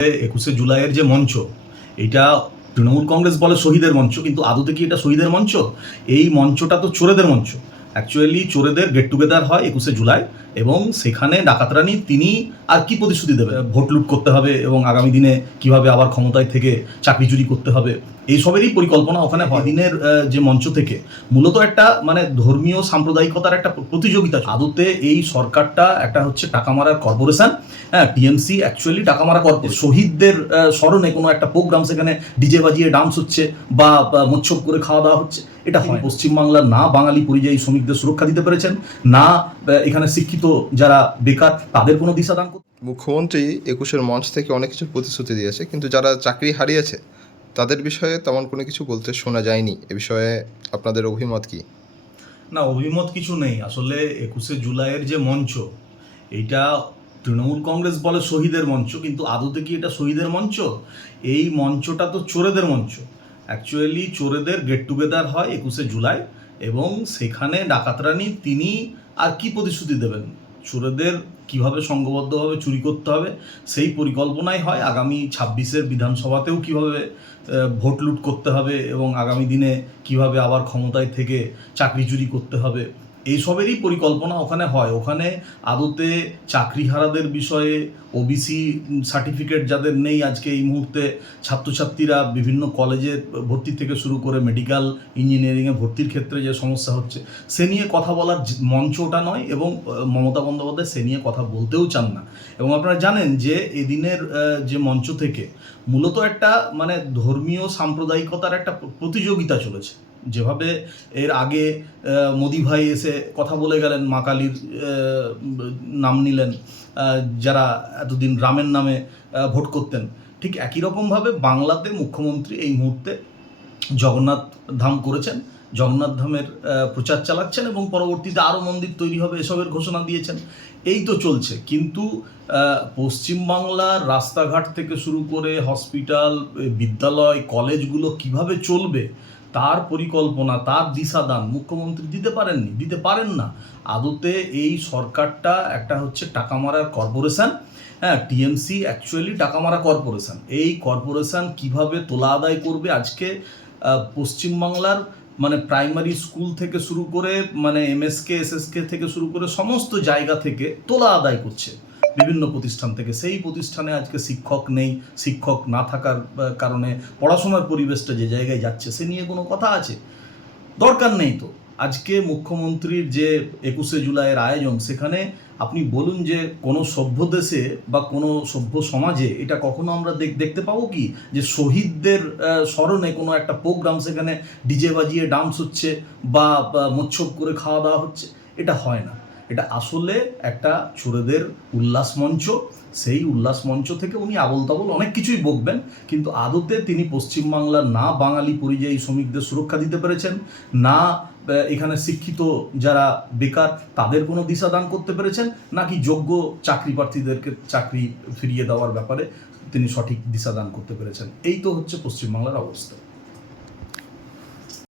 একুশে জুলাইয়ের যে মঞ্চ, এটা তৃণমূল কংগ্রেস বলে শহীদের মঞ্চ, কিন্তু আদতে কি এটা শহীদের মঞ্চ? এই মঞ্চটা তো চোরেদের মঞ্চ। অ্যাকচুয়ালি চোরেদের গেট টুগেদার হয় একুশে জুলাই এবং সেখানে ডাকাতরানি তিনি আর কি প্রতিশ্রুতি দেবে ভোট লুট করতে হবে এবং আগামী দিনে কীভাবে আবার ক্ষমতায় থেকে চাকরি চুরি করতে হবে? এইসবেরই পরিকল্পনা ওখানে হয়। দিনের যে মঞ্চ থেকে মূলত একটা মানে ধর্মীয় সাম্প্রদায়িকতার একটা প্রতিযোগিতা আদতে এই সরকারটা একটা হচ্ছে টাকা মারার কর্পোরেশন। হ্যাঁ টিএমসি অ্যাকচুয়ালি টাকা মারা কর্পোরেশন। শহীদদের স্মরণে কোনো একটা প্রোগ্রাম সেখানে ডিজে বাজিয়ে ডান্স হচ্ছে বা বা মোচ্ছব করে খাওয়া দাওয়া হচ্ছে। এটা হয় পশ্চিমবাংলার না বাঙালি পরিযায়ী শ্রমিকদের সুরক্ষা দিতে পেরেছেন না এখানে শিক্ষিত যারা বেকার তাদের কোনো দিশাদান করতে মুখ্যমন্ত্রী একুশের মঞ্চ থেকে অনেক কিছু প্রতিশ্রুতি দিয়েছে কিন্তু যারা চাকরি হারিয়েছে তাদের বিষয়ে তেমন কোনো কিছু বলতে শোনা যায়নি। এ বিষয়ে আপনাদের অভিমত কি? না অভিমত কিছু নেই। আসলে একুশে জুলাইয়ের যে মঞ্চ এইটা তৃণমূল কংগ্রেস বলে শহীদের মঞ্চ কিন্তু আদতে কি এটা শহীদের মঞ্চ? এই মঞ্চটা তো চোরেদের মঞ্চ। অ্যাকচুয়ালি চোরেদের গেট টুগেদার হয় একুশে জুলাই এবং সেখানে ডাকাতরানি তিনি আর কি প্রতিশ্রুতি দেবেন? চোরেদের কীভাবে সংঘবদ্ধভাবে চুরি করতে হবে? সেই পরিকল্পনাই হয় আগামী ছাব্বিশের বিধানসভাতেও কীভাবে ভোট লুট করতে হবে এবং আগামী দিনে কীভাবে আবার ক্ষমতায় থেকে চাকরি চুরি করতে হবে? এইসবেরই পরিকল্পনা ওখানে হয়। ওখানে আদতে চাকরিহারাদের বিষয়ে ওবিসি সার্টিফিকেট যাদের নেই আজকে এই মুহূর্তে, ছাত্রছাত্রীরা বিভিন্ন কলেজে ভর্তি থেকে শুরু করে মেডিকেল ইঞ্জিনিয়ারিংয়ে ভর্তির ক্ষেত্রে যে সমস্যা হচ্ছে, সে নিয়ে কথা বলার মঞ্চ ওটা নয় এবং মমতা বন্দ্যোপাধ্যায় সে নিয়ে কথা বলতেও চান না। এবং আপনারা জানেন যে এদিনের যে মঞ্চ থেকে মূলত একটা মানে ধর্মীয় সাম্প্রদায়িকতার একটা প্রতিযোগিতা চলেছে। যেভাবে এর আগে মোদি ভাই এসে কথা বলে গেলেন, মা কালীর নাম নিলেন যারা এতদিন রামের নামে ভোট করতেন, ঠিক একই রকমভাবে বাংলাতে মুখ্যমন্ত্রী এই মুহূর্তে জগন্নাথ ধাম করেছেন, জগন্নাথ ধামের প্রচার চালাচ্ছেন এবং পরবর্তীতে আরও মন্দির তৈরি হবে এসবের ঘোষণা দিয়েছেন। এই তো চলছে, কিন্তু পশ্চিমবাংলার রাস্তাঘাট থেকে শুরু করে হসপিটাল বিদ্যালয়, কলেজগুলো কীভাবে চলবে তার পরিকল্পনা, তার দিশাদান মুখ্যমন্ত্রী দিতে পারেননি, দিতে পারেন না। আদতে এই সরকারটা একটা হচ্ছে টাকা মারার কর্পোরেশন হ্যাঁ টিএমসি অ্যাকচুয়ালি টাকা মারা কর্পোরেশন। এই কর্পোরেশন কীভাবে তোলা আদায় করবে আজকে পশ্চিমবাংলার মানে প্রাইমারি স্কুল থেকে শুরু করে মানে এমএসকে, এসএসকে থেকে শুরু করে সমস্ত জায়গা থেকে তোলা আদায় করছে। বিভিন্ন প্রতিষ্ঠান থেকে। সেই প্রতিষ্ঠানে আজকে শিক্ষক নেই, শিক্ষক না থাকার কারণে পড়াশোনার পরিবেশটা যে জায়গায় যাচ্ছে সে নিয়ে কোনো কথা আছে? দরকার নেই তো। আজকে মুখ্যমন্ত্রীর যে একুশে জুলাইয়ের আয়োজন, সেখানে আপনি বলুন যে কোনো সভ্য দেশে বা কোনো সভ্য সমাজে এটা কখনো আমরা দেখ- দেখতে পাবো কি? যে শহীদদের স্মরণে কোনো একটা প্রোগ্রাম সেখানে ডিজে বাজিয়ে ডান্স হচ্ছে বা বা মোচ্ছব করে খাওয়া দাওয়া হচ্ছে? এটা হয় না। এটা আসলে একটা চোরেদের উল্লাস মঞ্চ। সেই উল্লাস মঞ্চ থেকে উনি আবল তাবল অনেক কিছুই বকবেন, কিন্তু আদতে তিনি পশ্চিমবাংলার না বাঙালি পরিযায়ী শ্রমিকদের সুরক্ষা দিতে পেরেছেন, না এখানে শিক্ষিত যারা বেকার তাদের কোনো দিশা দান করতে পেরেছেন, নাকি যোগ্য চাকরি প্রার্থীদেরকে চাকরি ফিরিয়ে দেওয়ার ব্যাপারে তিনি সঠিক দিশা দান করতে পেরেছেন। এই তো হচ্ছে পশ্চিমবাংলার অবস্থা।